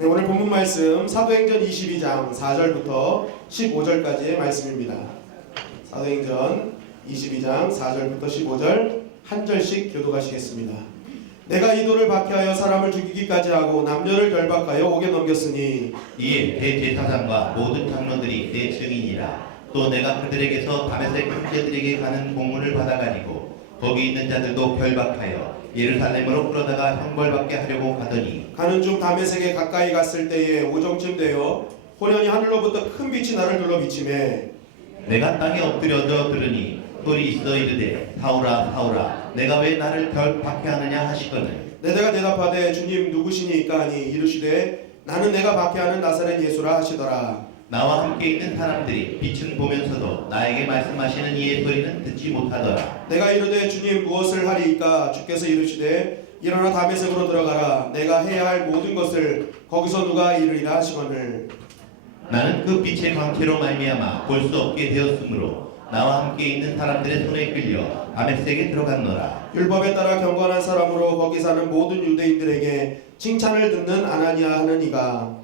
네, 오늘 본문 말씀 사도행전 22장 4절부터 15절까지의 말씀입니다. 사도행전 22장 4절부터 15절 한 절씩 교독하시겠습니다. 내가 이 돌을 박해하여 사람을 죽이기까지 하고 남녀를 결박하여 옥에 넘겼으니 이에 대제사장과 모든 장로들이 내 증인이라. 또 내가 그들에게서 다메섹 형제들에게 가는 공문을 받아가지고 거기 있는 자들도 결박하여 예루살렘으로 끌어다가 형벌받게 하려고 하더니 가는 중 다메섹에 가까이 갔을 때에 오정쯤 되어 호련히 하늘로부터 큰 빛이 나를 둘러 비치매 내가 땅에 엎드려져 들으니 소리 있어 이르되 사울아 사울아 내가 왜 나를 박해하느냐 하시거늘. 내가 대답하되 주님 누구시니까 하니 이르시되 나는 내가 박해하는 나사렛 예수라 하시더라. 나와 함께 있는 사람들이 빛은 보면서도 나에게 말씀하시는 이의 소리는 듣지 못하더라. 내가 이르되 주님 무엇을 하리이까 주께서 이르시되 일어나 다메섹으로 들어가라. 내가 해야 할 모든 것을 거기서 누가 이르리라 하시거늘. 나는 그 빛의 광채로 말미암아 볼 수 없게 되었으므로 나와 함께 있는 사람들의 손에 끌려 다메섹에 들어갔노라. 율법에 따라 경건한 사람으로 거기 사는 모든 유대인들에게 칭찬을 듣는 아나니아 하는 이가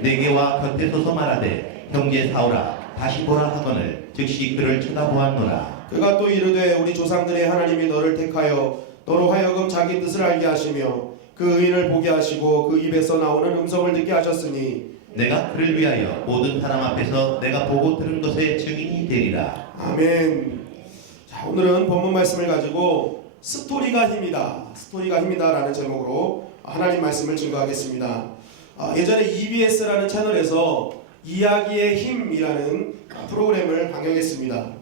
내게 와 곁에 서서 말하되 형제 사울아 다시 보라 하거늘 즉시 그를 쳐다보았노라. 그가 또 이르되 우리 조상들의 하나님이 너를 택하여 너로 하여금 자기 뜻을 알게 하시며 그 의인을 보게 하시고 그 입에서 나오는 음성을 듣게 하셨으니 내가 그를 위하여 모든 사람 앞에서 내가 보고 들은 것의 증인이 되리라. 아멘. 자, 오늘은 본문 말씀을 가지고 스토리가 힘이다. 스토리가 힘이다라는 제목으로 하나님 말씀을 증거하겠습니다. 예전에 EBS라는 채널에서 이야기의 힘이라는 프로그램을 방영했습니다.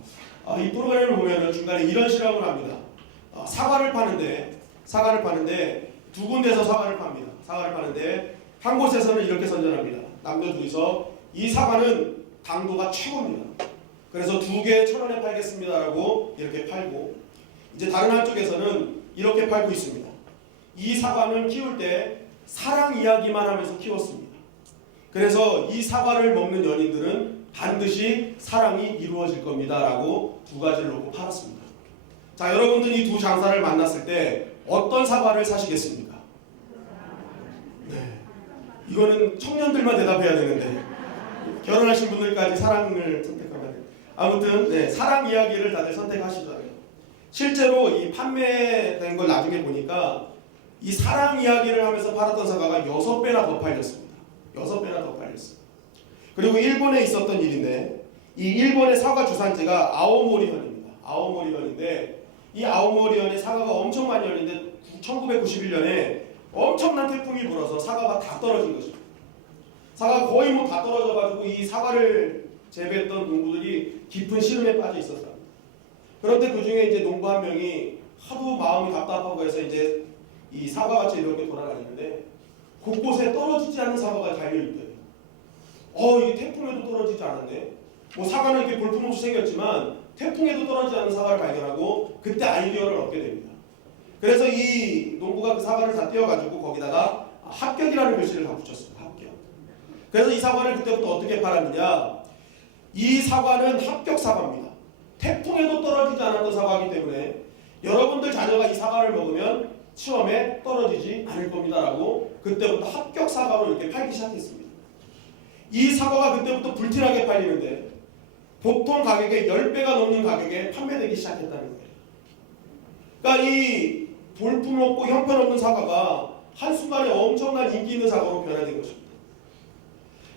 이 프로그램을 보면은 중간에 이런 실험을 합니다. 사과를 파는데 두 군데서 사과를 팝니다. 사과를 파는데 한 곳에서는 이렇게 선전합니다. 남녀 둘이서 이 사과는 당도가 최고입니다. 그래서 2개 1,000원에 팔겠습니다라고 이렇게 팔고, 이제 다른 한쪽에서는 이렇게 팔고 있습니다. 이 사과는 키울 때 사랑 이야기만 하면서 키웠습니다. 그래서 이 사과를 먹는 연인들은 반드시 사랑이 이루어질 겁니다 라고 2가지를 놓고 팔았습니다. 자, 여러분들 이 두 장사를 만났을 때 어떤 사과를 사시겠습니까? 네, 이거는 청년들만 대답해야 되는데 결혼하신 분들까지 사랑을 선택하면 돼요. 아무튼 네, 사랑 이야기를 다들 선택하시더라고요. 실제로 이 판매된 걸 나중에 보니까 이 사랑 이야기를 하면서 팔았던 사과가 6배나 더 팔렸습니다. 6배나 더 팔렸어요. 그리고 일본에 있었던 일인데, 이 일본의 사과 주산지가 아오모리현입니다. 아오모리현인데 이 아오모리현에 사과가 엄청 많이 열리는데 1991년에 엄청난 태풍이 불어서 사과가 다 떨어진 것입니다. 사과가 거의 다 떨어져가지고 이 사과를 재배했던 농부들이 깊은 시름에 빠져 있었습니다. 그런데 그 중에 이제 농부 한 명이 하도 마음이 답답하고 해서 이제 이 사과밭에 이렇게 돌아다니는데 곳곳에 떨어지지 않는 사과가 달려있대요. 이게 태풍에도 떨어지지 않았네. 사과는 이렇게 볼품없이 생겼지만 태풍에도 떨어지지 않는 사과를 발견하고 그때 아이디어를 얻게 됩니다. 그래서 이 농부가 그 사과를 다 떼어가지고 거기다가 합격이라는 글씨를 다 붙였습니다. 합격. 그래서 이 사과를 그때부터 어떻게 팔았느냐. 이 사과는 합격 사과입니다. 태풍에도 떨어지지 않았던 사과이기 때문에 여러분들 자녀가 이 사과를 먹으면 시험에 떨어지지 않을 겁니다 라고 그때부터 합격 사과로 이렇게 팔기 시작했습니다. 이 사과가 그때부터 불티나게 팔리는데 보통 가격의 10배가 넘는 가격에 판매되기 시작했다는 거예요. 그러니까 이 볼품없고 형편없는 사과가 한순간에 엄청난 인기 있는 사과로 변화된 것입니다.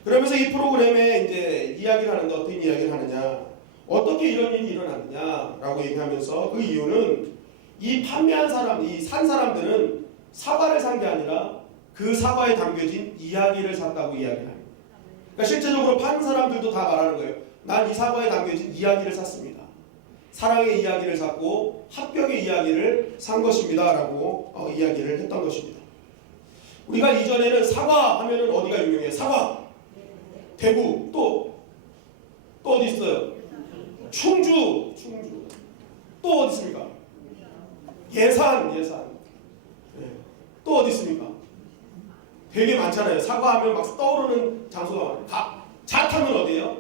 그러면서 이 프로그램에 이제 이야기를 하는데 어떤 이야기를 하느냐, 어떻게 이런 일이 일어났느냐라고 얘기하면서 그 이유는 이 판매한 사람, 이 산 사람들은 사과를 산 게 아니라 그 사과에 담겨진 이야기를 샀다고 이야기를 합니다. 그러니까 실제적으로 파는 사람들도 다 말하는 거예요. 난 이 사과에 담겨진 이야기를 샀습니다. 사랑의 이야기를 샀고 합격의 이야기를 산 것입니다 라고 이야기를 했던 것입니다. 우리가 이전에는 사과 하면은 어디가 유명해요? 사과, 대구, 또 어디 있어요? 충주. 또 어디 있습니까? 예산. 네. 또 어디 있습니까? 되게 많잖아요. 사과하면 막 떠오르는 장소가 많아요. 잣하면 어디예요?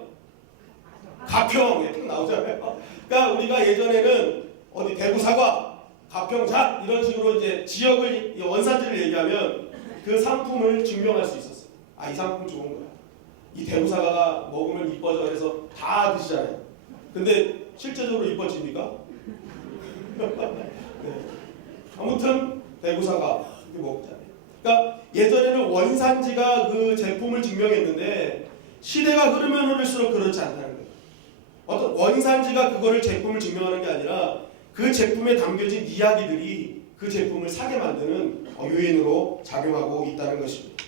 가평에 딱 나오잖아요. 그러니까 우리가 예전에는 어디 대구 사과, 가평 잣 이런 식으로 이제 지역을 원산지를 얘기하면 그 상품을 증명할 수 있었어요. 이 상품 좋은 거야. 이 대구사과가 먹으면 이뻐져. 그래서 다 드시잖아요. 근데 실제적으로 이뻐집니까? 네. 아무튼 대구사과 이렇게 먹잖아요. 그러니까 예전에는 원산지가 그 제품을 증명했는데 시대가 흐르면 흐를수록 그렇지 않다는 거예요. 어떤 원산지가 그거를 제품을 증명하는 게 아니라 그 제품에 담겨진 이야기들이 그 제품을 사게 만드는 요인으로 작용하고 있다는 것입니다.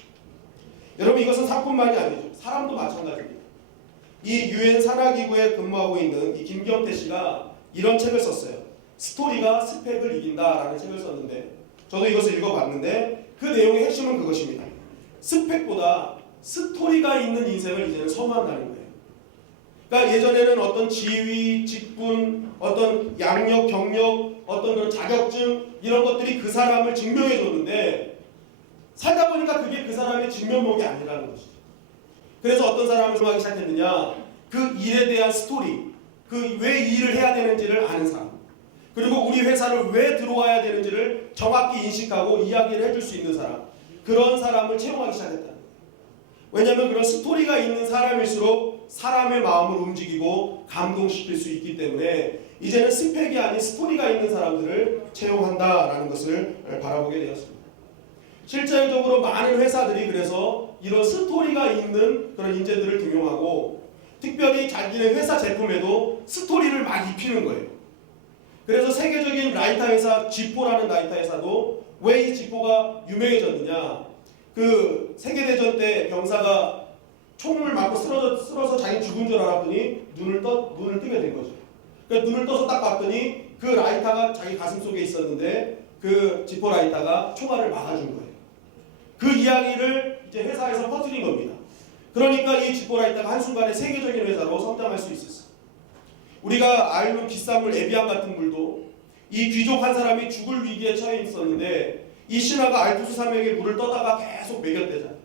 여러분 이것은 상품만이 아니죠. 사람도 마찬가지입니다. 이 유엔 산하기구에 근무하고 있는 이 김경태 씨가 이런 책을 썼어요. 스토리가 스펙을 이긴다라는 책을 썼는데 저도 이것을 읽어봤는데 그 내용의 핵심은 그것입니다. 스펙보다 스토리가 있는 인생을 이제는 선호한다는 거예요. 그러니까 예전에는 어떤 지위, 직분, 어떤 양력, 경력, 어떤 그런 자격증 이런 것들이 그 사람을 증명해 줬는데 살다 보니까 그게 그 사람의 진면목이 아니라는 것이죠. 그래서 어떤 사람을 좋아하기 시작했느냐? 그 일에 대한 스토리, 그 왜 이 일을 해야 되는지를 아는 사람, 그리고 우리 회사를 왜 들어와야 되는지를 정확히 인식하고 이야기를 해줄 수 있는 사람, 그런 사람을 채용하기 시작했다는 거예요. 왜냐하면 그런 스토리가 있는 사람일수록 사람의 마음을 움직이고 감동시킬 수 있기 때문에 이제는 스펙이 아닌 스토리가 있는 사람들을 채용한다라는 것을 바라보게 되었습니다. 실질적으로 많은 회사들이 그래서 이런 스토리가 있는 그런 인재들을 등용하고 특별히 자기네 회사 제품에도 스토리를 막 입히는 거예요. 그래서 세계적인 라이터 회사 지포라는 라이터 회사도 왜 이 지포가 유명해졌느냐? 그 세계대전 때 병사가 총을 맞고 쓰러서 자기 죽은 줄 알았더니 눈을 뜨게 된 거죠. 그러니까 눈을 떠서 딱 봤더니 그 라이터가 자기 가슴 속에 있었는데 그 지포 라이터가 총알을 막아준 거예요. 그 이야기를 이제 회사에서 퍼뜨린 겁니다. 그러니까 이 지포 라이터가 한순간에 세계적인 회사로 성장할 수 있었어요. 우리가 알는 비싼 물 에비앙 같은 물도 이 귀족 한 사람이 죽을 위기에 처해 있었는데 이 신하가 알프스 산맥에 물을 떠다가 계속 먹였대잖아요.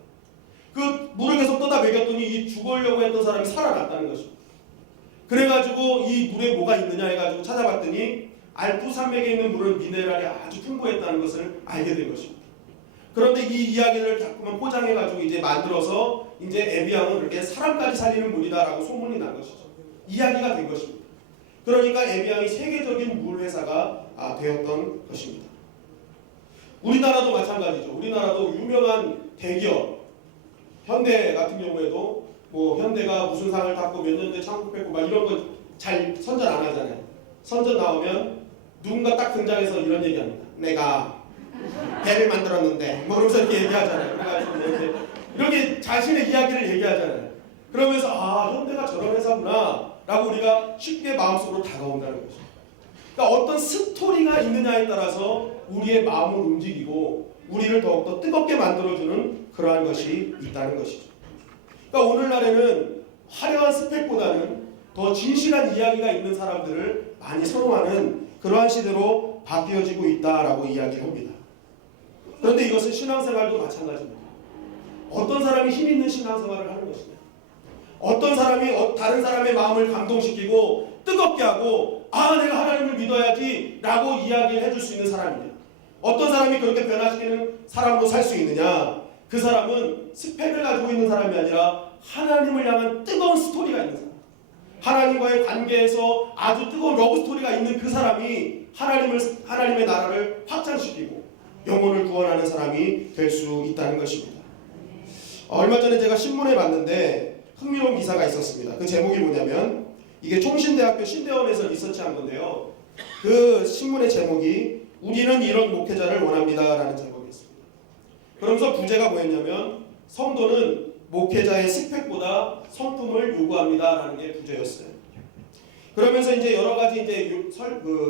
그 물을 계속 떠다 먹였더니 이 죽으려고 했던 사람이 살아났다는 것입니다. 그래가지고 이 물에 뭐가 있느냐 해가지고 찾아봤더니 알프스 산맥에 있는 물은 미네랄이 아주 풍부했다는 것을 알게 된 것입니다. 그런데 이 이야기를 자꾸만 포장해가지고 이제 만들어서 이제 에비앙은 그렇게 사람까지 살리는 물이다라고 소문이 난 것이죠. 이야기가 된 것입니다. 그러니까 에비앙이 세계적인 물 회사가 되었던 것입니다. 우리나라도 마찬가지죠. 우리나라도 유명한 대기업 현대 같은 경우에도 뭐 현대가 무슨 상을 탔고 몇 년도에 창업했고 막 이런 거 잘 선전 안 하잖아요. 선전 나오면 누군가 딱 등장해서 이런 얘기합니다. 내가 배를 만들었는데 뭐 그러면서 이렇게 얘기하잖아요. 그래가지고 이렇게 자신의 이야기를 얘기하잖아요. 그러면서 현대가 저런 회사구나 라고 우리가 쉽게 마음속으로 다가온다는 거죠. 그러니까 어떤 스토리가 있느냐에 따라서 우리의 마음을 움직이고 우리를 더욱더 뜨겁게 만들어주는 그러한 것이 있다는 것이죠. 그러니까 오늘날에는 화려한 스펙보다는 더 진실한 이야기가 있는 사람들을 많이 선호하는 그러한 시대로 바뀌어지고 있다라고 이야기합니다. 그런데 이것은 신앙생활도 마찬가지입니다. 어떤 사람이 힘 있는 신앙생활을 하는 것이냐, 어떤 사람이 다른 사람의 마음을 감동시키고 뜨겁게 하고 내가 하나님을 믿어야지 라고 이야기를 해줄 수 있는 사람이냐, 어떤 사람이 그렇게 변화시키는 사람으로 살 수 있느냐, 그 사람은 스펙을 가지고 있는 사람이 아니라 하나님을 향한 뜨거운 스토리가 있는 사람, 하나님과의 관계에서 아주 뜨거운 러브 스토리가 있는 그 사람이 하나님의 나라를 확장시키고 영혼을 구원하는 사람이 될 수 있다는 것입니다. 얼마 전에 제가 신문에 봤는데 흥미로운 기사가 있었습니다. 그 제목이 뭐냐면 이게 총신대학교 신대원에서 리서치한 건데요. 그 신문의 제목이 우리는 이런 목회자를 원합니다 라는 제목이었습니다. 그러면서 부제가 뭐였냐면 성도는 목회자의 스펙보다 성품을 요구합니다 라는 게 부제였어요. 그러면서 이제 여러 가지 이제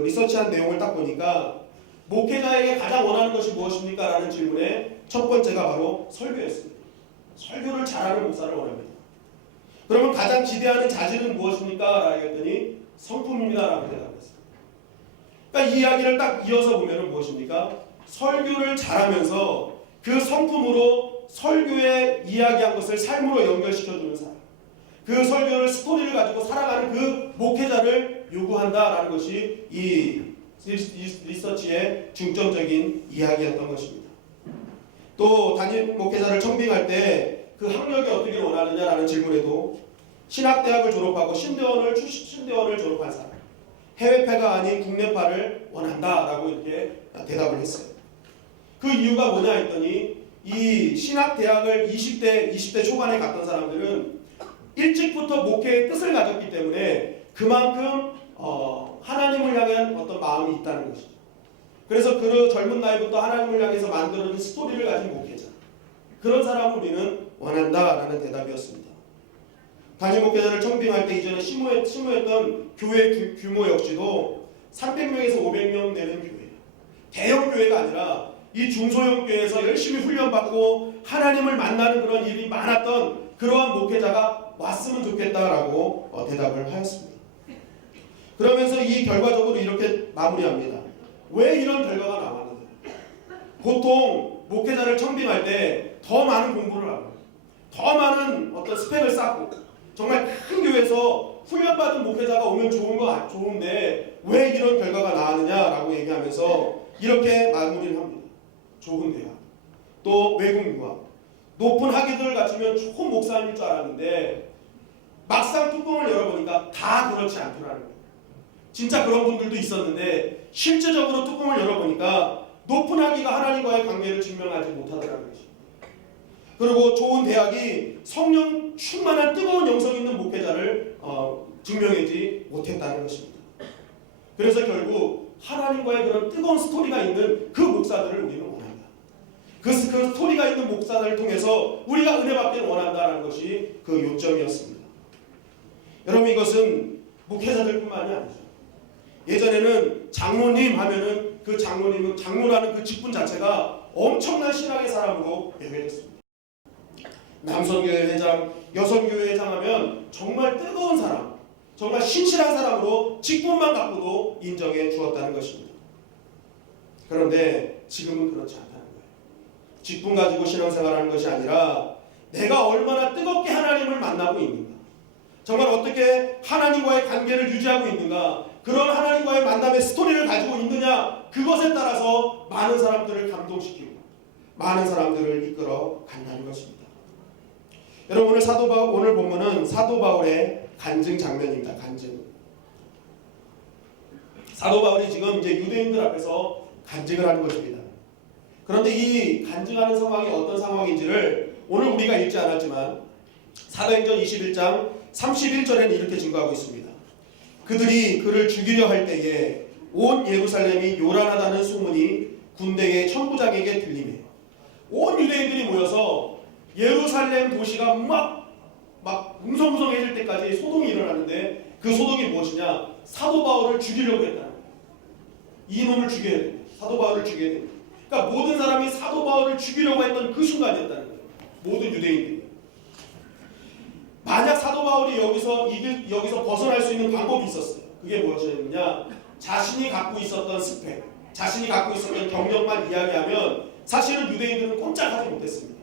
리서치한 내용을 딱 보니까 목회자에게 가장 원하는 것이 무엇입니까? 라는 질문에 첫 번째가 바로 설교였습니다. 설교를 잘하는 목사를 원합니다. 그러면 가장 기대하는 자질은 무엇입니까? 라고 했더니 성품입니다 라고 대답했어요. 그러니까 이 이야기를 딱 이어서 보면 무엇입니까? 설교를 잘하면서 그 성품으로 설교에 이야기한 것을 삶으로 연결시켜주는 사람, 그 설교를 스토리를 가지고 살아가는 그 목회자를 요구한다라는 것이 이 리서치의 중점적인 이야기였던 것입니다. 또 담임 목회자를 청빙할 때 그 학력이 어떻게 원하느냐라는 질문에도 신학대학을 졸업하고 신대원을 졸업한 사람, 해외파가 아닌 국내파를 원한다라고 이렇게 대답을 했어요. 그 이유가 뭐냐 했더니 이 신학대학을 20대 초반에 갔던 사람들은 일찍부터 목회의 뜻을 가졌기 때문에 그만큼 하나님을 향한 어떤 마음이 있다는 것이죠. 그래서 그 젊은 나이부터 하나님을 향해서 만들어진 스토리를 가진 목회자, 그런 사람을 우리는 원한다라는 대답이었습니다. 단임 목회자를 청빙할 때 이전에 심무했던 교회 규모 역시도 300명에서 500명 되는 교회예요. 대형 교회가 아니라 이 중소형 교회에서 열심히 훈련받고 하나님을 만나는 그런 일이 많았던 그러한 목회자가 왔으면 좋겠다라고 대답을 하였습니다. 그러면서 이 결과적으로 이렇게 마무리합니다. 왜 이런 결과가 나왔느냐? 보통 목회자를 청빙할 때 더 많은 공부를 하고 더 많은 어떤 스펙을 쌓고 정말 큰 교회에서 훈련받은 목회자가 오면 좋은데 왜 이런 결과가 나왔느냐라고 얘기하면서 이렇게 마무리를 합니다. 좋은 대학, 또 외국 유학, 높은 학위들을 갖추면 좋은 목사님일 줄 알았는데 막상 뚜껑을 열어보니까 다 그렇지 않더라는 거예요. 진짜 그런 분들도 있었는데 실제적으로 뚜껑을 열어보니까 높은 학위가 하나님과의 관계를 증명하지 못하더라는 것입니다. 그리고 좋은 대학이 성령 충만한 뜨거운 영성 있는 목회자를 증명하지 못했다는 것입니다. 그래서 결국 하나님과의 그런 뜨거운 스토리가 있는 그 목사들을 우리는 원한다. 그 스토리가 있는 목사들을 통해서 우리가 은혜 받기를 원한다는 것이 그 요점이었습니다. 여러분, 이것은 목회자들뿐만이 아니죠. 예전에는 장로님 하면은 그 장로라는 그 직분 자체가 엄청난 신학의 사람으로 여겨졌습니다. 남성교회 회장, 여성교회 회장 하면 정말 뜨거운 사람, 정말 신실한 사람으로 직분만 갖고도 인정해 주었다는 것입니다. 그런데 지금은 그렇지 않다는 거예요. 직분 가지고 신앙생활하는 것이 아니라 내가 얼마나 뜨겁게 하나님을 만나고 있는가, 정말 어떻게 하나님과의 관계를 유지하고 있는가, 그런 하나님과의 만남의 스토리를 가지고 있느냐, 그것에 따라서 많은 사람들을 감동시키고 많은 사람들을 이끌어 간다는 것입니다. 여러분, 오늘 본문은 사도 바울의 간증 장면입니다. 간증. 사도 바울이 지금 이제 유대인들 앞에서 간증을 하는 것입니다. 그런데 이 간증하는 상황이 어떤 상황인지를 오늘 우리가 읽지 않았지만 사도행전 21장 31절에는 이렇게 증거하고 있습니다. 그들이 그를 죽이려 할 때에 온 예루살렘이 요란하다는 소문이 군대의 천부장에게 들리매 온 유대인들이 모여서 예루살렘 도시가 막 웅성웅성해질 때까지 소동이 일어나는데 그 소동이 무엇이냐? 사도 바울을 죽이려고 했다는 거예요. 이놈을 죽여야 돼. 사도 바울을 죽여야 돼. 그러니까 모든 사람이 사도 바울을 죽이려고 했던 그 순간이었다는 거예요. 모든 유대인들이. 만약 사도 바울이 여기서 벗어날 수 있는 방법이 있었어요. 그게 무엇이었느냐? 자신이 갖고 있었던 스펙, 자신이 갖고 있었던 경력만 이야기하면 사실은 유대인들은 꼼짝하지 못했습니다.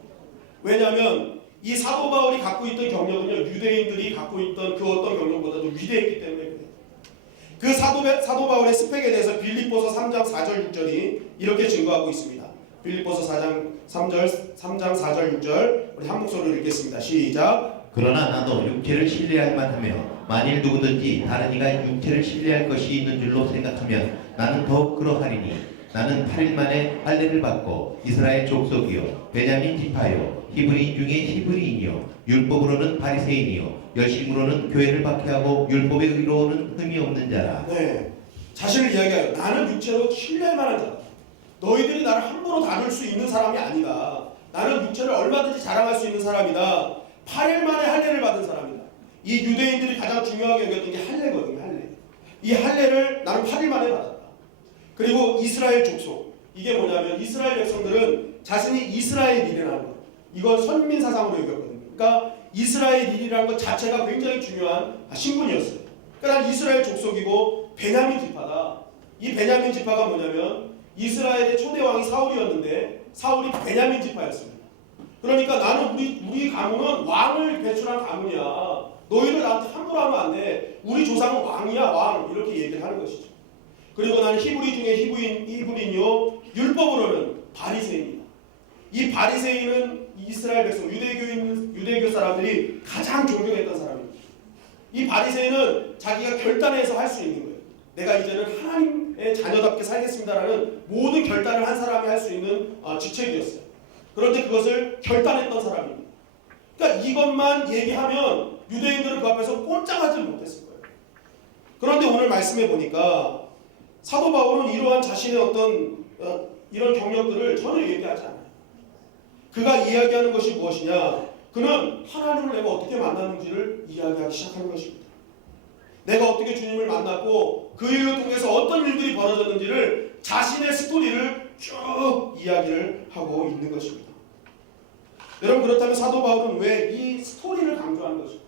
왜냐하면 이 사도 바울이 갖고 있던 경력은요, 유대인들이 갖고 있던 그 어떤 경력보다도 위대했기 때문에 그래요. 그 사도 바울의 스펙에 대해서 빌립보서 3장 4절 6절이 이렇게 증거하고 있습니다. 빌립보서 4장 4절 6절 우리 한 목소리로 읽겠습니다. 시작. 그러나 나도 육체를 신뢰할 만하며 만일 누구든지 다른 이가 육체를 신뢰할 것이 있는 줄로 생각하면 나는 더욱 그러하리니 나는 8일 만에 할례를 받고 이스라엘 족속이요 베냐민 지파요 히브리인 중에 히브리인이요 율법으로는 바리새인이요 열심으로는 교회를 박해하고 율법의 의로는 흠이 없는 자라. 네, 자신을 이야기해요. 나는 육체로 신뢰할 만한 자다. 너희들이 나를 함부로 다룰 수 있는 사람이 아니다. 나는 육체를 얼마든지 자랑할 수 있는 사람이다. 8일 만에 할례를 받은 사람이다. 이 유대인들이 가장 중요하게 여겼던 게 할례거든요. 할례. 이 할례를 나는 8일 만에 받았다. 그리고 이스라엘 족속. 이게 뭐냐면 이스라엘 백성들은 자신이 이스라엘인이라는 것. 이건 선민 사상으로 여겼거든요. 그러니까 이스라엘인이라는 것 자체가 굉장히 중요한 신분이었어요. 그러니까 이스라엘 족속이고 베냐민 지파다. 이 베냐민 지파가 뭐냐면 이스라엘의 초대 왕이 사울이었는데 사울이 베냐민 지파였습니다. 그러니까 나는 우리 가문은 왕을 배출한 가문이야. 너희들 나한테 함부로 하면 안 돼. 우리 조상은 왕이야, 왕. 이렇게 얘기를 하는 것이죠. 그리고 나는 히브리 중에 히브리인이요 율법으로는 바리새인이다. 이 바리새인은 이스라엘 백성, 유대교 사람들이 가장 존경했던 사람입니다. 이 바리새인은 자기가 결단해서 할 수 있는 거예요. 내가 이제는 하나님의 자녀답게 살겠습니다라는 모든 결단을 한 사람이 할 수 있는 직책이었어요. 그런데 그것을 결단했던 사람입니다. 그러니까 이것만 얘기하면 유대인들은 그 앞에서 꼼짝하지 못했을 거예요. 그런데 오늘 말씀해 보니까 사도 바울은 이러한 자신의 어떤 이런 경력들을 전혀 얘기하지 않아요. 그가 이야기하는 것이 무엇이냐? 그는 하나님을 내가 어떻게 만났는지를 이야기하기 시작하는 것입니다. 내가 어떻게 주님을 만났고 그 일을 통해서 어떤 일들이 벌어졌는지를 자신의 스토리를 쭉 이야기를 하고 있는 것입니다. 여러분, 그렇다면 사도 바울은 왜 이 스토리를 강조하는 것일까?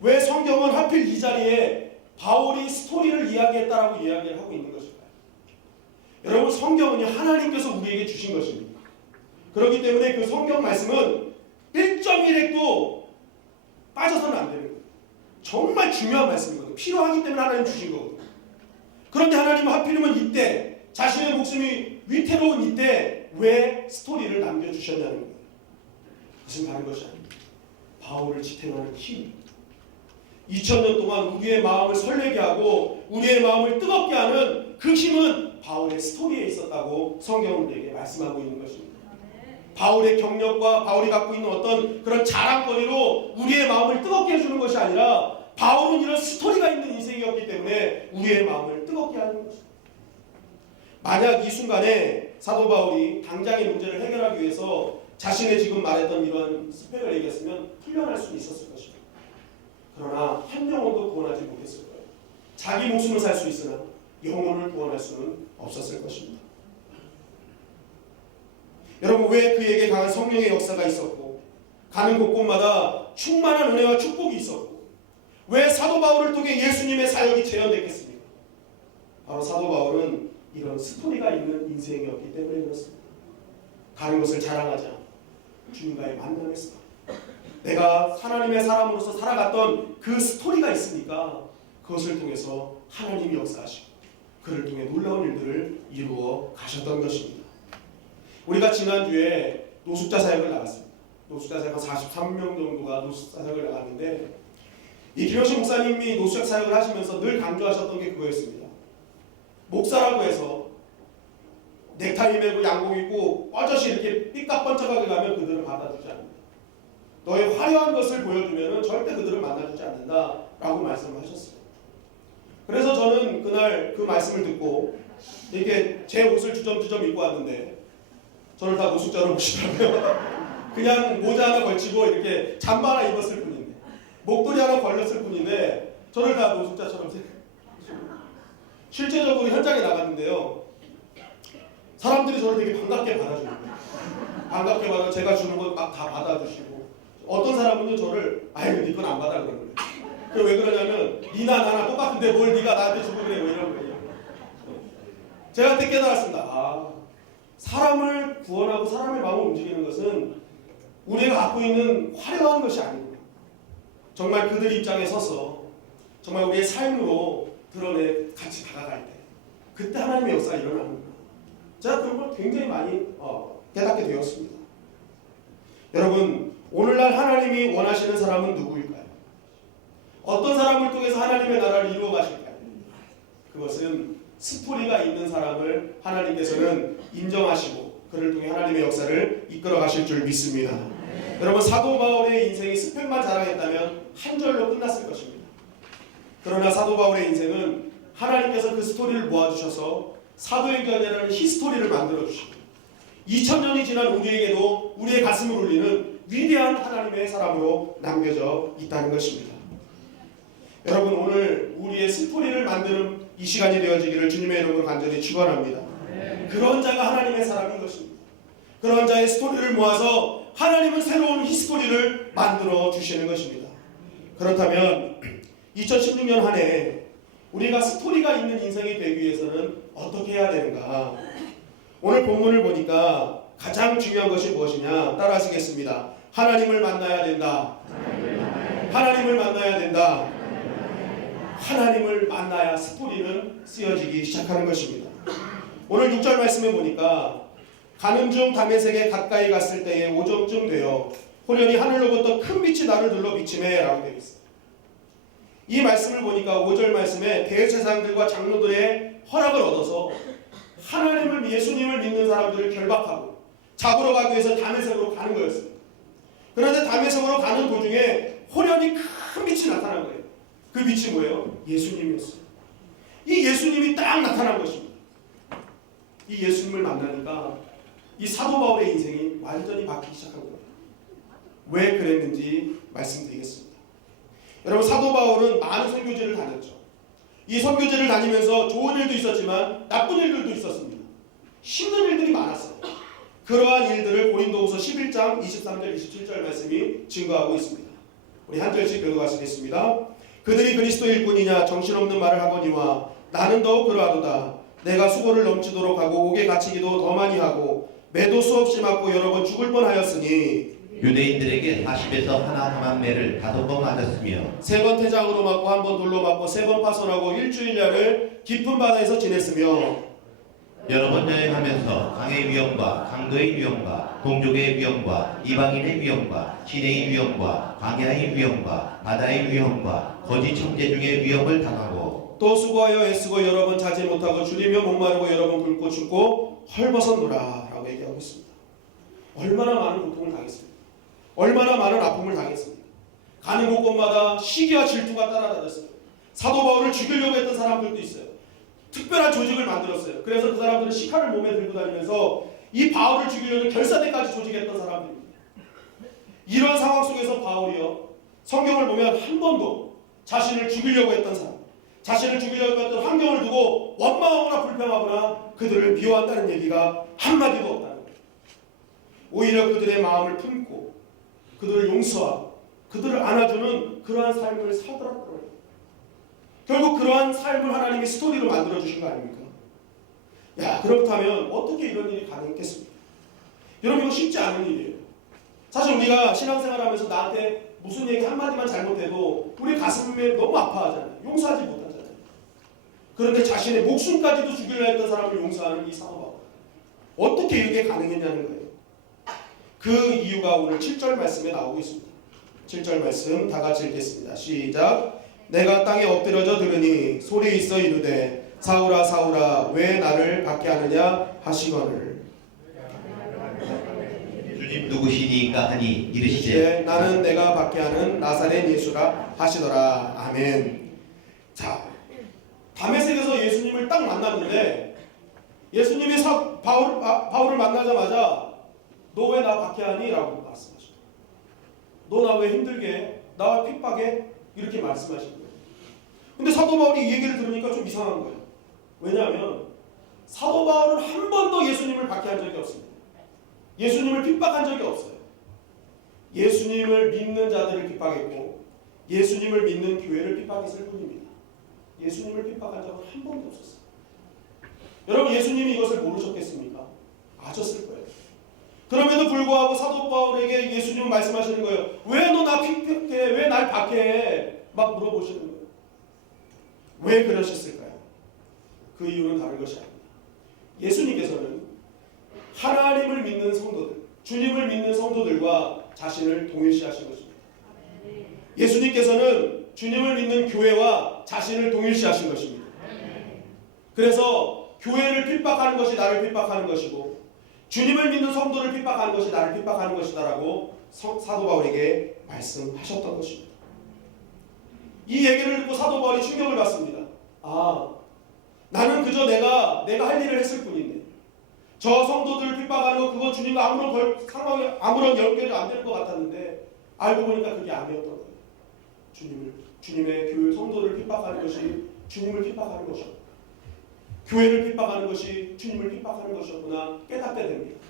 왜 성경은 하필 이 자리에 바울이 스토리를 이야기했다라고 이야기를 하고 있는 것일까요? 여러분, 성경은 하나님께서 우리에게 주신 것입니다. 그렇기 때문에 그 성경 말씀은 1.1핵도 빠져서는 안 되는 거예요. 정말 중요한 말씀이거든요. 필요하기 때문에 하나님 주신 거거든요. 그런데 하나님은 하필이면 이때 자신의 목숨이 위태로운 이때 왜 스토리를 남겨주셨냐는 거예요. 그것은 다른 것이 아닙니다. 바울을 지탱하는 힘. 2000년 동안 우리의 마음을 설레게 하고 우리의 마음을 뜨겁게 하는 그 힘은 바울의 스토리에 있었다고 성경은 우리에게 말씀하고 있는 것입니다. 바울의 경력과 바울이 갖고 있는 어떤 그런 자랑거리로 우리의 마음을 뜨겁게 해주는 것이 아니라 바울은 이런 스토리가 있는 인생이었기 때문에 우리의 마음을 뜨겁게 하는 것입니다. 만약 이 순간에 사도 바울이 당장의 문제를 해결하기 위해서 자신의 지금 말했던 이런 스펙을 얘기했으면 풀려날 수 있었을 것입니다. 그러나 한 영혼도 구원하지 못했을 거예요. 자기 목숨을 살 수 있으나 영혼을 구원할 수는 없었을 것입니다. 여러분, 왜 그에게 강한 성령의 역사가 있었고 가는 곳곳마다 충만한 은혜와 축복이 있었고 왜 사도 바울을 통해 예수님의 사역이 재현됐겠습니까? 바로 사도 바울은 이런 스토리가 있는 인생이었기 때문에 그렇습니다. 가는 것을 자랑하지 않고 주님과의 만남에서 내가 하나님의 사람으로서 살아갔던 그 스토리가 있으니까 그것을 통해서 하나님이 역사하시고 그를 통해 놀라운 일들을 이루어 가셨던 것입니다. 우리가 지난주에 노숙자 사역을 나갔습니다. 노숙자 사역 43명 정도가 노숙자 사역을 나갔는데 이 김영신 목사님이 노숙자 사역을 하시면서 늘 강조하셨던 게 그거였습니다. 목사라고 해서 넥타이 매고 양복 입고 뻘젓이 이렇게 삐까뻔쩍하게 가면 그들은 받아주지 않는다. 너의 화려한 것을 보여주면 절대 그들을 만나주지 않는다라고 말씀을 하셨어요. 그래서 저는 그날 그 말씀을 듣고 이렇게 제 옷을 주섬주섬 입고 왔는데 저를 다 노숙자로 보시더라고요. 그냥 모자 하나 걸치고 이렇게 잠바 하나 입었을 뿐인데 목도리 하나 걸렸을 뿐인데 저를 다 노숙자처럼 생각해요. 실제적으로 현장에 나갔는데요. 사람들이 저를 되게 반갑게 받아줘요. 반갑게 받아 제가 주는 거 막 다 받아주시고 어떤 사람은 저를 아유 니 건 안 받아 그러는 거예요. 왜 그러냐면 니나 나나 똑같은데 뭘 니가 나한테 주고 그래 뭐 이런 거예요. 제가 그때 깨달았습니다. 사람을 구원하고 사람의 마음을 움직이는 것은 우리가 갖고 있는 화려한 것이 아니고 정말 그들 입장에 서서 정말 우리의 삶으로 드러내 같이 다가갈 때 그때 하나님의 역사가 일어나는구나. 제가 그런 걸 굉장히 많이 깨닫게 되었습니다. 여러분, 오늘날 하나님이 원하시는 사람은 누구일까요? 어떤 사람을 통해서 하나님의 나라를 이루어 가실까요? 그것은 스토리가 있는 사람을 하나님께서는 인정하시고 그를 통해 하나님의 역사를 이끌어 가실 줄 믿습니다. 여러분, 사도 바울의 인생이 스펙만 자랑했다면 한 절로 끝났을 것입니다. 그러나 사도 바울의 인생은 하나님께서 그 스토리를 모아주셔서 사도행전이라는 히스토리를 만들어주시고 2000년이 지난 우리에게도 우리의 가슴을 울리는 위대한 하나님의 사람으로 남겨져 있다는 것입니다. 여러분, 오늘 우리의 스토리를 만드는 이 시간이 되어지기를 주님의 이름으로 간절히 축원합니다. 그런 자가 하나님의 사람인 것입니다. 그런 자의 스토리를 모아서 하나님은 새로운 히스토리를 만들어 주시는 것입니다. 그렇다면 2016년 한 해 우리가 스토리가 있는 인생이 되기 위해서는 어떻게 해야 되는가? 오늘 본문을 보니까 가장 중요한 것이 무엇이냐? 따라하시겠습니다. 하나님을 만나야 된다. 하나님을 만나야 된다. 하나님을 만나야 스토리는 쓰여지기 시작하는 것입니다. 오늘 6절 말씀에 보니까 가는 중 다메섹에 가까이 갔을 때에 오정쯤 되어 호련히 하늘로부터 큰 빛이 나를 둘러 비치매 라고 되어 있어요. 이 말씀을 보니까 5절 말씀에 대제사장들과 장로들의 허락을 얻어서 하나님을 예수님을 믿는 사람들을 결박하고 잡으러 가기 위해서 다메섹으로 가는 거였습니다. 그런데 다메섹으로 가는 도중에 호련히 큰 빛이 나타난 거예요. 그 빛이 뭐예요? 예수님이었어요. 이 예수님이 딱 나타난 것입니다. 이 예수님을 만나니까 이 사도 바울의 인생이 완전히 바뀌기 시작한 거예요. 왜 그랬는지 말씀드리겠습니다. 여러분, 사도 바울은 많은 선교지를 다녔죠. 이 선교지를 다니면서 좋은 일도 있었지만 나쁜 일들도 있었습니다. 힘든 일들이 많았어요. 그러한 일들을 고린도후서 11장 23절 27절 말씀이 증거하고 있습니다. 우리 한 절씩 읽어가시겠습니다. 그들이 그리스도일 뿐이냐 정신없는 말을 하거니와 나는 더욱 그러하도다. 내가 수고를 넘치도록 하고 옥에 갇히기도 더 많이 하고 매도 수없이 맞고 여러 번 죽을 뻔하였으니 유대인들에게 40에서 하나만 매를 5번 맞았으며 3번 태장으로 맞고 1번 돌로 맞고 3번 파손하고 일주일야를 깊은 바다에서 지냈으며 여러 번 여행하면서 강의 위험과 강도의 위험과 동족의 위험과 이방인의 위험과 시내의 위험과 광야의 위험과 바다의 위험과 거짓 형제 중의 위험을 당하고 또 수고하여 애쓰고 여러 번 자지 못하고 줄이며 목마르고 여러 번 굶고 춥고 헐벗었노라 라고 얘기하고 있습니다. 얼마나 많은 고통을 당했습니까? 얼마나 많은 아픔을 당했습니까? 가는 곳곳마다 시기와 질투가 따라다녔어요. 사도 바울을 죽이려고 했던 사람들도 있어요. 특별한 조직을 만들었어요. 그래서 그 사람들은 시칼을 몸에 들고 다니면서 이 바울을 죽이려는 결사대까지 조직했던 사람들입니다. 이런 상황 속에서 바울이요, 성경을 보면 한 번도 자신을 죽이려고 했던 사람, 자신을 죽이려고 했던 환경을 두고 원망하거나 불평하거나 그들을 미워한다는 얘기가 한마디도 없다는 거예요. 오히려 그들의 마음을 품고 그들을 용서하고 그들을 안아주는 그러한 삶을 살더라고요. 결국 그러한 삶을 하나님이 스토리로 만들어주신 거 아닙니까? 야, 그렇다면 어떻게 이런 일이 가능했겠습니까? 여러분, 이거 쉽지 않은 일이에요. 사실 우리가 신앙생활하면서 나한테 무슨 얘기 한마디만 잘못해도 우리 가슴에 너무 아파하잖아요. 용서하지 못하잖아요. 그런데 자신의 목숨까지도 죽이려 했던 사람을 용서하는 이 사도 바울, 어떻게 이게 가능했냐는 거예요. 그 이유가 오늘 7절 말씀에 나오고 있습니다. 7절 말씀 다 같이 읽겠습니다. 시작. 내가 땅에 엎드려져 들으니 소리 있어 이르되 사울아 사울아 왜 나를 박해 하느냐 하시거늘 주님 누구시니까 하니 이르시되 이제 나는 내가 박해 하는 나사렛 예수라 하시더라. 아멘. 자, 다메섹에서 예수님을 딱 만났는데 예수님이 바울을 만나자마자 너 왜 나 박해하니? 라고 말씀하시고 너 나 왜 힘들게 해? 나와 핍박해? 이렇게 말씀하신 거예요. 근데 사도 바울이 이 얘기를 들으니까 좀 이상한 거예요. 왜냐하면 사도 바울은 한 번도 예수님을 박해한 적이 없습니다. 예수님을 핍박한 적이 없어요. 예수님을 믿는 자들을 핍박했고 예수님을 믿는 교회를 핍박했을 뿐입니다. 예수님을 핍박한 적은 한 번도 없었어요. 여러분, 예수님이 이것을 모르셨겠습니까? 아셨을 거예요. 그럼에도 불구하고 사도 바울에게 예수님은 말씀하시는 거예요. 왜 너 나 핍박해? 왜 날 박해해? 막 물어보시는 거예요. 왜 그러셨을까요? 그 이유는 다른 것이 아닙니다. 예수님께서는 하나님을 믿는 성도들, 주님을 믿는 성도들과 자신을 동일시하신 것입니다. 예수님께서는 주님을 믿는 교회와 자신을 동일시하신 것입니다. 그래서 교회를 핍박하는 것이 나를 핍박하는 것이고 주님을 믿는 성도를 핍박하는 것이 나를 핍박하는 것이다라고 사도 바울에게 말씀하셨던 것입니다. 이 얘기를 듣고 사도 바울이 충격을 받습니다. 아, 나는 그저 내가 할 일을 했을 뿐인데 저 성도들을 핍박하는 거 그거 주님과 아무런 연결이 안 될 것 같았는데 알고 보니까 그게 아니었던 거예요. 주님의 교회 성도를 핍박하는 것이 주님을 핍박하는 것이었고 교회를 핍박하는 것이 주님을 핍박하는 것이었구나 깨닫게 됩니다.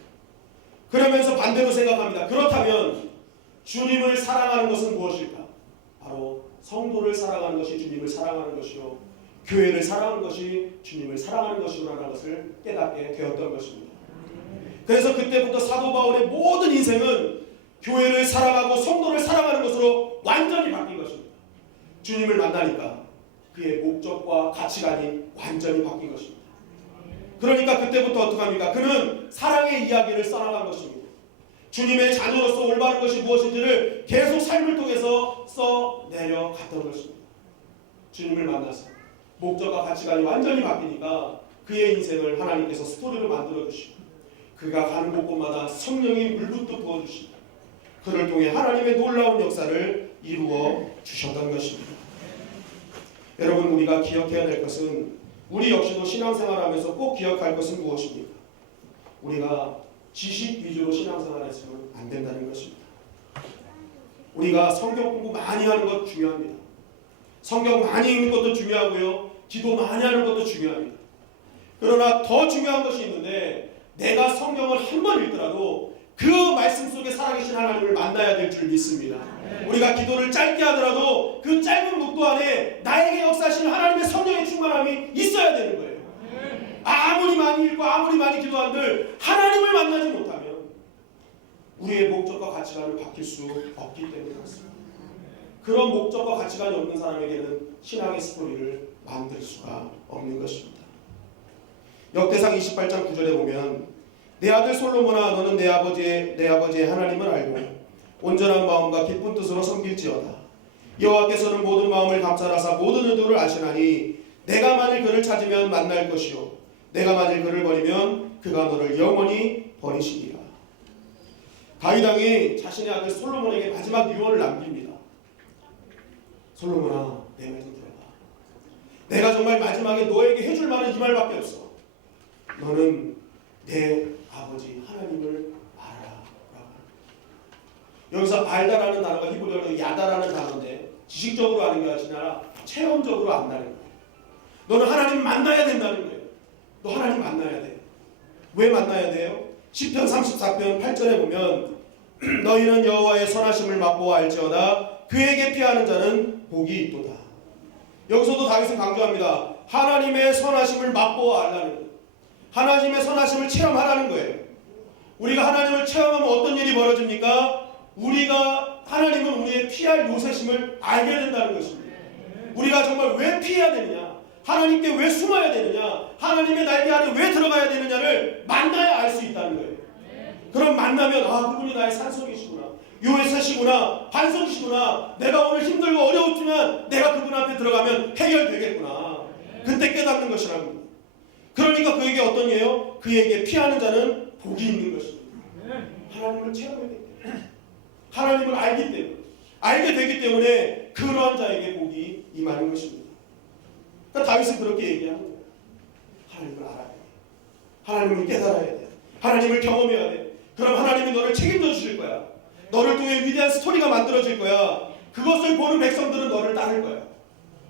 그러면서 반대로 생각합니다. 그렇다면 주님을 사랑하는 것은 무엇일까? 바로 성도를 사랑하는 것이 주님을 사랑하는 것이요 교회를 사랑하는 것이 주님을 사랑하는 것이라는 것을 깨닫게 되었던 것입니다. 그래서 그때부터 사도 바울의 모든 인생은 교회를 사랑하고 성도를 사랑하는 것으로 완전히 바뀐 것입니다. 주님을 만나니까 그의 목적과 가치관이 완전히 바뀐 것입니다. 그러니까 그때부터 어떻게 합니까? 그는 사랑의 이야기를 써나간 것입니다. 주님의 자녀로서 올바른 것이 무엇인지를 계속 삶을 통해서 써내려갔던 것입니다. 주님을 만나서 목적과 가치관이 완전히 바뀌니까 그의 인생을 하나님께서 스토리로 만들어주시고 그가 가는 곳곳마다 성령이 물붓듯 부어주시고 그를 통해 하나님의 놀라운 역사를 이루어 주셨던 것입니다. 여러분, 우리가 기억해야 될 것은, 우리 역시도 신앙생활하면서 꼭 기억할 것은 무엇입니까? 우리가 지식 위주로 신앙생활해서는 안 된다는 것입니다. 우리가 성경 공부 많이 하는 것 중요합니다. 성경 많이 읽는 것도 중요하고요, 기도 많이 하는 것도 중요합니다. 그러나 더 중요한 것이 있는데, 내가 성경을 한 번 읽더라도 그 말씀 속에 살아계신 하나님을 만나야 될 줄 믿습니다. 우리가 기도를 짧게 하더라도 그 짧은 묵도 안에 나에게 역사하신 하나님의 성령의 충만함이 있어야 되는 거예요. 아무리 많이 읽고 아무리 많이 기도한들 하나님을 만나지 못하면 우리의 목적과 가치관을 바뀔 수 없기 때문에 그렇습니다. 그런 목적과 가치관이 없는 사람에게는 신앙의 스토리를 만들 수가 없는 것입니다. 역대상 28장 9절에 보면 내 아들 솔로몬아, 너는 내 아버지의 하나님을 알고 온전한 마음과 기쁜 뜻으로 섬길지어다. 여호와께서는 모든 마음을 감찰하사 모든 의도를 아시나니 내가 만일 그를 찾으면 만날 것이요 내가 만일 그를 버리면 그가 너를 영원히 버리시리라. 다윗 왕이 자신의 아들 솔로몬에게 마지막 유언을 남깁니다. 솔로몬아, 내 말 좀 들어봐. 내가 정말 마지막에 너에게 해줄 말은 이 말밖에 없어. 너는 내 아버지 하나님을 알아라. 여기서 알다라는 단어가 히브리어로 야다라는 단어인데, 지식적으로 아는 게 아니라 체험적으로 안다는 거예요. 너는 하나님 만나야 된다는 거예요. 너 하나님 만나야 돼. 왜 만나야 돼요? 시편 34편 8절에 보면 너희는 여호와의 선하심을 맛보아 알지어다. 그에게 피하는 자는 복이 있도다. 여기서도 다윗은 강조합니다. 하나님의 선하심을 맛보아 알라는 거예요. 하나님의 선하심을 체험하라는 거예요. 우리가 하나님을 체험하면 어떤 일이 벌어집니까? 우리가 하나님은 우리의 피할 요새심을 알게 된다는 것입니다. 우리가 정말 왜 피해야 되느냐, 하나님께 왜 숨어야 되느냐, 하나님의 날개 안에 왜 들어가야 되느냐를 만나야 알 수 있다는 거예요. 그럼 만나면 그분이 나의 산성이시구나, 요새시구나, 반석이시구나, 내가 오늘 힘들고 어려웠지만 내가 그분 앞에 들어가면 해결되겠구나, 그때 깨닫는 것이라고. 그러니까 그에게 어떤 예요? 그에게 피하는 자는 복이 있는 것입니다. 하나님을 체험하게 되기 때문에, 하나님을 알기 때문에, 알게 되기 때문에 그러한 자에게 복이 임하는 것입니다. 그러니까 다윗은 그렇게 얘기하는 거예요. 하나님을 알아야 돼. 하나님을 깨달아야 돼. 하나님을 경험해야 돼. 그럼 하나님이 너를 책임져 주실 거야. 너를 통해 위대한 스토리가 만들어질 거야. 그것을 보는 백성들은 너를 따를 거야.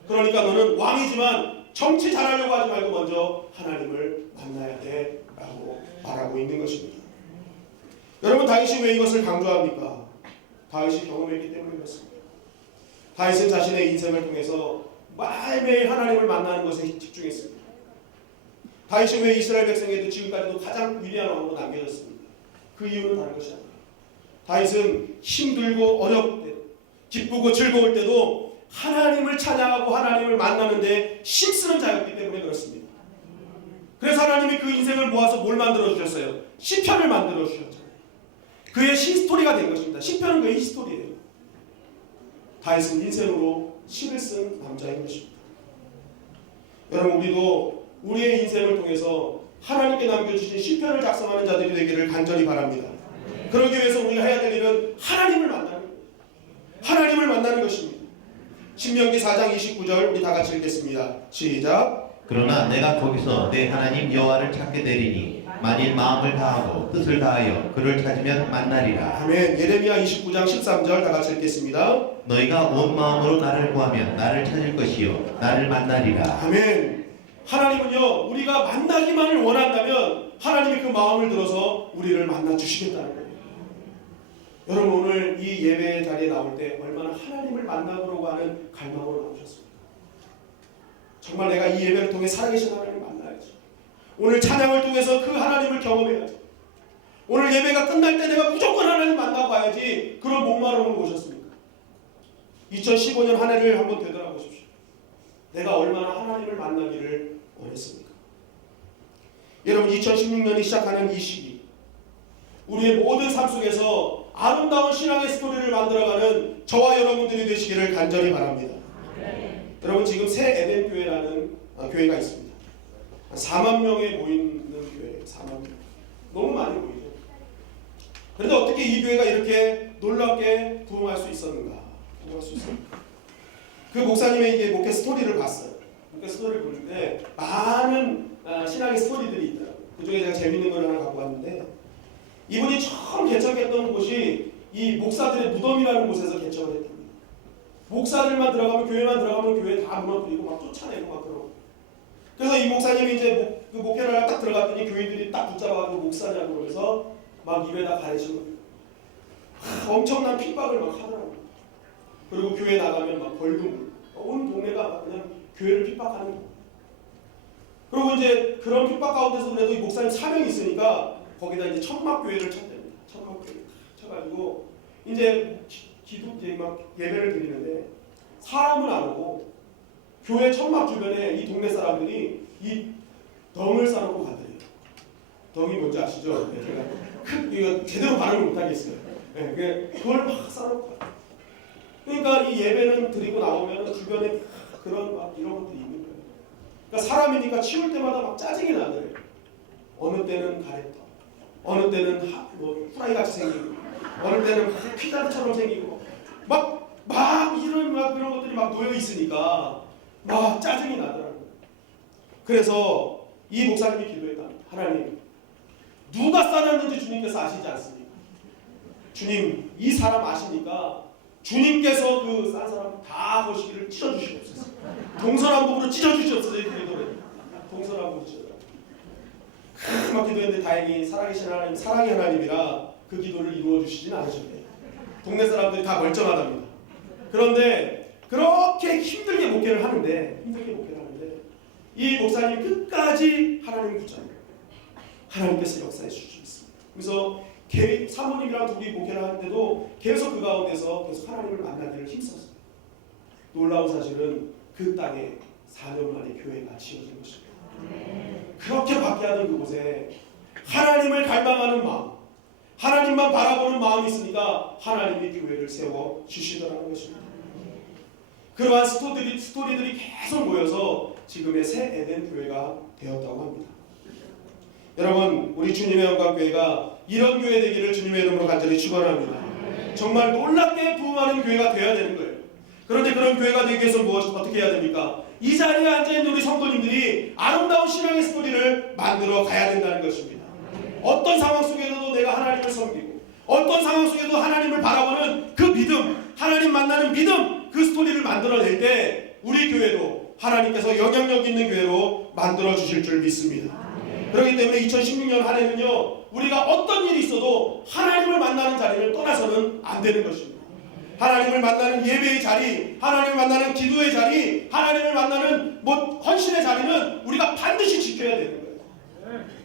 그러니까 너는 왕이지만 정치 잘하려고 하지 말고 먼저 하나님을 만나야 돼 라고 말하고 있는 것입니다. 여러분, 다윗이 왜 이것을 강조합니까? 다윗이 경험했기 때문에 그렇습니다. 다윗은 자신의 인생을 통해서 매일매일 하나님을 만나는 것에 집중했습니다. 다윗이 왜 이스라엘 백성에도 지금까지도 가장 위대한 왕으로 남겨졌습니까? 그 이유는 다른 것이 아니에요. 다윗은 힘들고 어려울 때, 기쁘고 즐거울 때도 하나님을 찬양하고 하나님을 만나는데 힘쓰는 자였기 때문에 그렇습니다. 그래서 하나님이 그 인생을 모아서 뭘 만들어 주셨어요? 시편을 만들어 주셨잖아요. 그의 시스토리가 된 것입니다. 시편은 그의 히스토리예요. 다윗은 인생으로 시를 쓴 남자인 것입니다. 여러분, 우리도 우리의 인생을 통해서 하나님께 남겨주신 시편을 작성하는 자들이 되기를 간절히 바랍니다. 그러기 위해서 우리가 해야 될 일은 하나님을 만나는 거예요. 하나님을 만나는 것입니다. 신명기 4장 29절 우리 다 같이 읽겠습니다. 시작. 그러나 내가 거기서 내 하나님 여호와를 찾게 되리니 만일 마음을 다하고 뜻을 다하여 그를 찾으면 만나리라. 아멘. 예레미야 29장 13절 다 같이 읽겠습니다. 너희가 온 마음으로 나를 구하면 나를 찾을 것이요 나를 만나리라. 아멘. 하나님은요, 우리가 만나기만을 원한다면 하나님이 그 마음을 들어서 우리를 만나 주시겠다는 거예요. 여러분, 오늘 이 예배 자리에 나올 때 얼마나 하나님을 만나보려고 하는 갈망으로 나오셨습니까? 정말 내가 이 예배를 통해 살아계신 하나님을 만나야지. 오늘 찬양을 통해서 그 하나님을 경험해야지. 오늘 예배가 끝날 때 내가 무조건 하나님 만나고 가야지. 그런 목마름을 오셨습니까? 2015년 한 해를 한번 되돌아보십시오. 내가 얼마나 하나님을 만나기를 원했습니까? 여러분 2016년이 시작하는 이 시기, 우리의 모든 삶 속에서 아름다운 신앙의 스토리를 만들어가는 저와 여러분들이 되시기를 간절히 바랍니다. 여러분 지금 새 에덴 교회라는 교회가 있습니다. 4만 명에 모이는 교회예요. 4만 명. 너무 많이 보이죠. 그런데 어떻게 이 교회가 이렇게 놀랍게 부흥할 수 있었는가? 그 목사님의 이게 목회 스토리를 봤어요. 목회 스토리를 보는데 많은 신앙의 스토리들이 있더라고요. 그중에 제가 재밌는 걸 하나 갖고 왔는데, 이분이 처음 개척했던 곳이 이 목사들의 무덤이라는 곳에서 개척을 했답니다. 목사들만 들어가면, 교회만 들어가면 교회 다 무너뜨리고 막 쫓아내고 막 그러고. 그래서 이 목사님이 이제 그 목회를 딱 들어갔더니 교인들이 딱 붙잡아가지고 목사냐고 그러면서 막 입에다 가르치고 엄청난 핍박을 막 하더라고요. 그리고 교회 나가면 막 벌금, 온 동네가 그냥 교회를 핍박하는 거예요. 그리고 이제 그런 핍박 가운데서 그래도 이 목사님 사명이 있으니까 거기다 이제 천막교회를 쳤답니다. 천막교회 쳐가지고 이제 기도 이제 막 예배를 드리는데 사람은 안 오고 교회 천막 주변에 이 동네 사람들이 이 덩을 싸놓고 가더래요. 덩이 뭔지 아시죠? 네, 제가 이거 제대로 발음을 못하겠어요. 네, 그걸 막 싸놓고 가요. 그러니까 이 예배는 드리고 나오면 주변에 그런 막 이런 것들이 있는 거예요. 그러니까 사람이니까 치울 때마다 막 짜증이 나더래요. 어느 때는 가래떡, 어느 때는 뭐 후라이 같이 생기고, 어느 때는 피자처럼 생기고, 막 이런 막 그런 것들이 막 놓여 있으니까 막 짜증이 나더라고요. 그래서 이 목사님이 기도했다. 하나님, 누가 싸놨는지 주님께서 아시지 않습니까? 주님, 이 사람 아시니까 주님께서 그 싼 사람 다 거시기를 찢어주시옵소서. 동서남북으로 찢어주시옵소서. 이렇게 기도해요. 동서남북으로 찢어주시옵소서. 막 기도했는데 다행히 살아계신 하나님, 사랑의 하나님이라 그 기도를 이루어주시진 않으셨대요. 동네 사람들이 다 멀쩡하답니다. 그런데 그렇게 힘들게 목회를 하는데 이 목사님이 끝까지 하나님을 붙잡아요. 하나님께서 역사해 주시겠습니다. 그래서 사모님이랑 둘이 목회를 하는데도 계속 그 가운데서 계속 하나님을 만나기를 힘썼어요. 놀라운 사실은 그 땅에 4년 만에 교회가 지어진 것입니다. 그렇게 밖에 하는 그곳에 하나님을 갈망하는 마음, 하나님만 바라보는 마음이 있으니까 하나님이 교회를 세워 주시더라는 것입니다. 그러한 스토리들이 계속 모여서 지금의 새 에덴 교회가 되었다고 합니다. 여러분, 우리 주님의 영광교회가 이런 교회 되기를 주님의 이름으로 간절히 축원합니다. 정말 놀랍게 부흥하는 교회가 되어야 되는 거예요. 그런데 그런 교회가 되기 위해서 어떻게 해야 됩니까? 이 자리에 앉아있는 우리 성도님들이 아름다운 신앙의 스토리를 만들어 가야 된다는 것입니다. 어떤 상황 속에서도 내가 하나님을 섬기고, 어떤 상황 속에도 하나님을 바라보는 그 믿음, 하나님 만나는 믿음, 그 스토리를 만들어낼 때 우리 교회도 하나님께서 영향력 있는 교회로 만들어 주실 줄 믿습니다. 그렇기 때문에 2016년 한 해는요, 우리가 어떤 일이 있어도 하나님을 만나는 자리를 떠나서는 안 되는 것입니다. 하나님을 만나는 예배의 자리, 하나님을 만나는 기도의 자리, 하나님을 만나는 헌신의 자리는 우리가 반드시 지켜야 되는 거예요.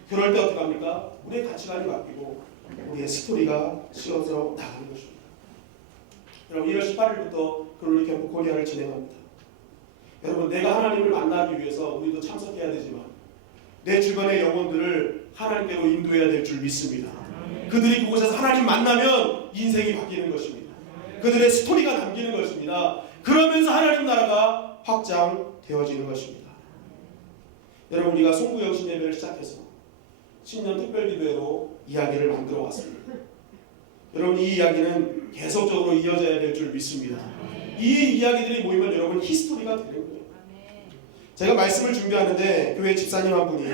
그럴 때 어떻게 합니까? 우리의 가치관이 바뀌고 우리의 스토리가 씌워져 나가는 것입니다. 여러분, 1월 18일부터 글로리 캠프 코리아를 진행합니다. 여러분, 내가 하나님을 만나기 위해서 우리도 참석해야 되지만 내 주변의 영혼들을 하나님께로 인도해야 될 줄 믿습니다. 그들이 그곳에서 하나님 만나면 인생이 바뀌는 것입니다. 그들의 스토리가 남기는 것입니다. 그러면서 하나님 나라가 확장되어지는 것입니다. 여러분, 우리가 송구 영신 예배를 시작해서 신년 특별기도회로 이야기를 만들어 왔습니다. 여러분, 이 이야기는 계속적으로 이어져야 될 줄 믿습니다. 이 이야기들이 모이면 여러분 히스토리가 되는 거예요. 제가 말씀을 준비하는데 교회 집사님 한 분이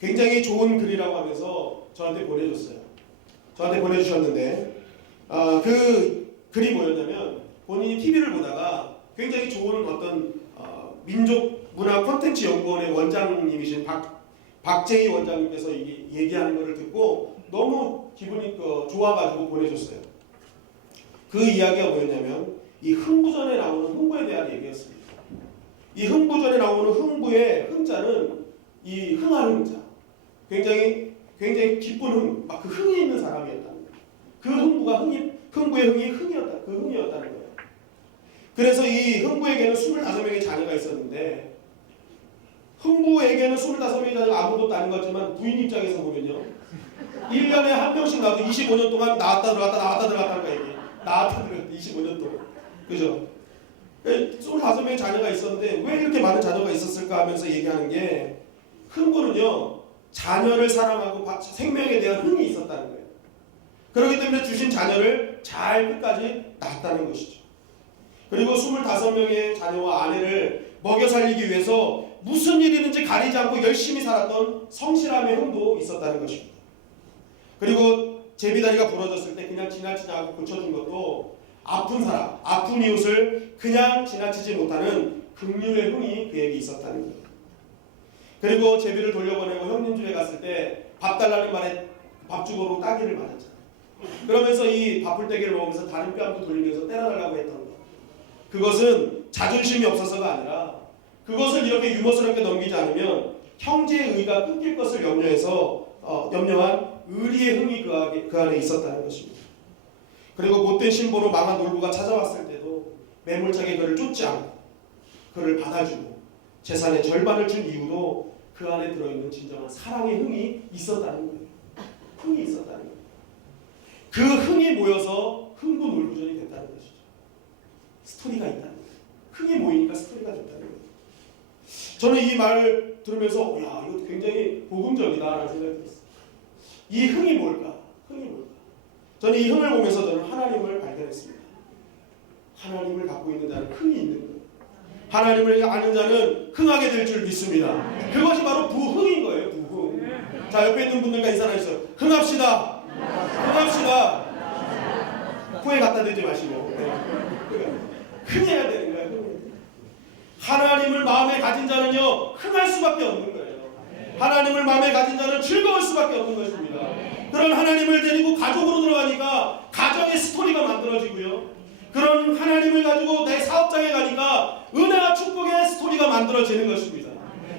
굉장히 좋은 글이라고 하면서 저한테 보내줬어요. 저한테 보내주셨는데 그 글이 뭐였냐면, 본인이 TV를 보다가 굉장히 좋은 어떤 민족문화콘텐츠연구원의 원장님이신 박재희 원장님께서 얘기하는 것을 듣고 너무 기분이 좋아가지고 보내줬어요. 그 이야기가 뭐였냐면, 이 흥부전에 나오는 흥부에 대한 얘기였습니다. 이 흥부전에 나오는 흥부의 흥자는 이 흥하는 자, 굉장히 기쁜 흥, 막 그 흥이 있는 사람이었다는 거예요. 그 흥부의 흥이 흥이었다는 거예요. 그래서 이 흥부에게는 25명의 자녀가 있었는데 흥부에게는 25명의 자녀가 아무것도 아닌 것 같지만 부인 입장에서 보면요. 1년에 한 명씩 나도 25년 동안 나왔다 들어갔다 나왔다 들어갔다 하는 거야 이게. 나왔다 들어갔다 25년 동안. 그죠? 25명의 자녀가 있었는데 왜 이렇게 많은 자녀가 있었을까 하면서 얘기하는 게 흥부는요. 자녀를 사랑하고 생명에 대한 흥이 있었다는 거예요. 그렇기 때문에 주신 자녀를 잘 끝까지 낳았다는 것이죠. 그리고 25명의 자녀와 아내를 먹여 살리기 위해서 무슨 일이든지 가리지 않고 열심히 살았던 성실함의 흥도 있었다는 것입니다. 그리고 제비다리가 부러졌을 때 그냥 지나치지 않고 고쳐준 것도 아픈 사람, 아픈 이웃을 그냥 지나치지 못하는 긍휼의 흥이 그에게 있었다는 거예요. 그리고 제비를 돌려보내고 형님 집에 갔을 때 밥 달라는 말에 밥주걱으로 따기를 맞았잖아요. 그러면서 이 밥풀떼기를 먹으면서 다른 뺨도 돌리면서 때려달라고 했던 것. 그것은 자존심이 없어서가 아니라 그것을 이렇게 유머스럽게 넘기지 않으면 형제의 의가 끊길 것을 염려한 의리의 흥이 그 안에 있었다는 것입니다. 그리고 못된 신보로 망한 놀부가 찾아왔을 때도 매몰차게 그를 쫓지 않고 그를 받아주고 재산의 절반을 준 이유도 그 안에 들어있는 진정한 사랑의 흥이 있었다는 거예요. 흥이 있었다는 거예요. 그 흥이 모여서 흥부 놀부전이 됐다는 것이죠. 스토리가 있다는 거예요. 흥이 모이니까 스토리가 됐다는 거예요. 저는 이 말을 들으면서 야 이거 굉장히 복음적이다라는 생각이 들었어요. 이 흥이 뭘까? 흥이 뭘까? 저는 이 흥을 보면서 저는 하나님을 발견했습니다. 하나님을 갖고 있는 자는 흥이 있는 거예요. 하나님을 아는 자는 흥하게 될 줄 믿습니다. 그것이 바로 부흥인 거예요. 부흥. 자 옆에 있는 분들과 인사 나누세요. 흥합시다. 흥합시다. 코에 갖다 대지 마시고. 흥해야 되는 거예요. 하나님을 마음에 가진 자는요 흥할 수밖에 없는 거예요. 하나님을 마음에 가진 자는 즐거울 수밖에 없는 것입니다. 그런 하나님을 데리고 가족으로 들어가니까 가정의 스토리가 만들어지고요. 그런 하나님을 가지고 내 사업장에 가니까 은혜와 축복의 스토리가 만들어지는 것입니다.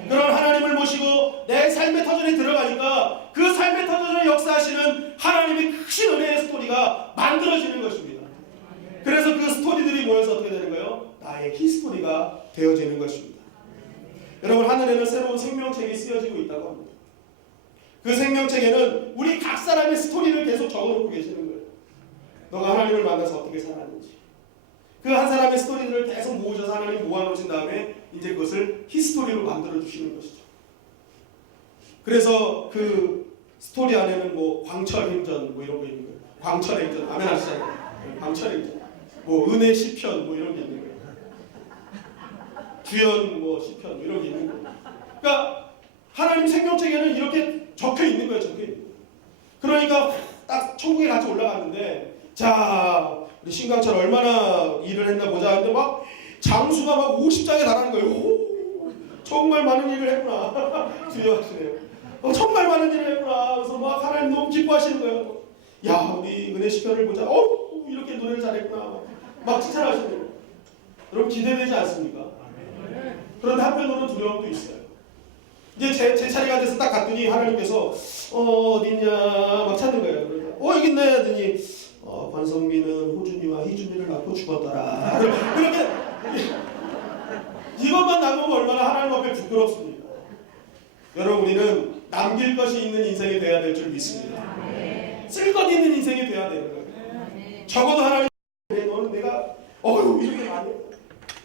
그런 하나님을 모시고 내 삶의 터전에 들어가니까 그 삶의 터전을 역사하시는 하나님의 크신 은혜의 스토리가 만들어지는 것입니다. 그래서 그 스토리들이 모여서 어떻게 되는 거예요? 나의 히스토리가 되어지는 것입니다. 여러분 하늘에는 새로운 생명책이 쓰여지고 있다고 합니다. 그 생명책에는 우리 각 사람의 스토리를 계속 적어놓고 계시는 거예요. 너가 하나님을 만나서 어떻게 살았는지 그 한 사람의 스토리를 계속 모으셔서 하나님 모아놓으신 다음에 이제 그것을 히스토리로 만들어주시는 것이죠. 그래서 그 스토리 안에는 뭐 광철행전 뭐 이런 거 있는 거예요. 광철행전 아멘 하시잖아요. 광철행전 뭐 은혜 시편 뭐 이런 게 있는 거예요. 주연 뭐 시편 뭐 이런 게 있는 거예요. 그러니까 하나님 생명책에는 이렇게 적혀 있는 거예요. 적혀 있는 거예요. 그러니까 딱 천국에 같이 올라갔는데 자 우리 신강철 얼마나 일을 했나 보자 하는데 막 장수가 막 50장에 달하는 거예요. 오, 정말 많은 일을 했구나. 주여하시네요. 정말 많은 일을 했구나. 그래서 막 하나님 너무 기뻐하시는 거예요. 야 우리 은혜 시편을 보자. 이렇게 노래를 잘했구나. 막 칭찬하시는 거예요. 여러분 기대되지 않습니까? 그런데 한편으로는 두려움도 있어요. 이제 제 차례가 돼서 딱 갔더니 하나님께서 어디 있냐 막 찾는 거예요. 그러니까 여기 있네 하더니 관성민은 호준이와 희준이를 낳고 죽었더라. 그렇게 이것만 나보면 얼마나 하나님 앞에 부끄럽습니까? 여러분 우리는 남길 것이 있는 인생이 돼야 될 줄 믿습니다. 쓸 것 있는 인생이 돼야 되는 거예요. 적어도 하나님 너는 내가 이렇게 많이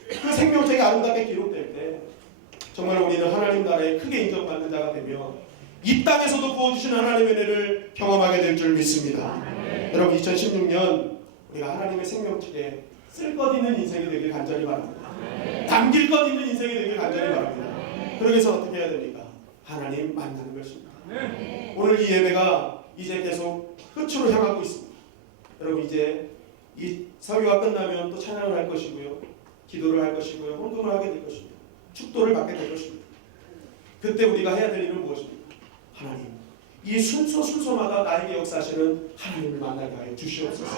그 생명책이 아름답게 기록될 때 정말 우리는 하나님 나라에 크게 인정받는 자가 되며 이 땅에서도 부어주신 하나님의 은혜를 경험하게 될 줄 믿습니다. 여러분 2016년 우리가 하나님의 생명책에 쓸 것 있는 인생이 되길 간절히 바랍니다. 남길 것 있는 인생이 되길 간절히 바랍니다. 그러기 위해서 어떻게 해야 됩니까? 하나님 만나는 것입니다. 오늘 이 예배가 이제 계속 끝으로 향하고 있습니다. 여러분 이제 이 설교가 끝나면 또 찬양을 할 것이고요. 기도를 할 것이고요. 헌금을 하게 될 것입니다. 축도를 받게 될 것입니다. 그때 우리가 해야 될 일은 무엇입니까? 하나님 이 순서마다 나에게 역사하시는 하나님을 만나게 하여 주시옵소서.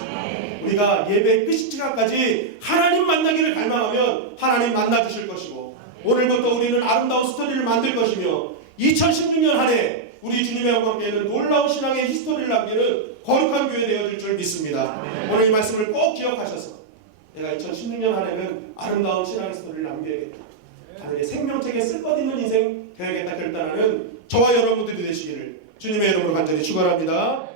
우리가 예배 끝 시간까지 하나님 만나기를 갈망하면 하나님 만나 주실 것이고 오늘부터 우리는 아름다운 스토리를 만들 것이며 2016년 한 해 우리 주님의 영광께는 놀라운 신앙의 히스토리를 남기는 거룩한 교회 되어질 줄 믿습니다. 오늘 이 말씀을 꼭 기억하셔서 내가 2016년 한 해는 아름다운 신앙의 스토리를 남겨야겠다. 하늘의 생명책에 쓸 것 있는 인생 해야겠다 결단하는 저와 여러분들이 되시기를 주님의 이름으로 간절히 축원합니다.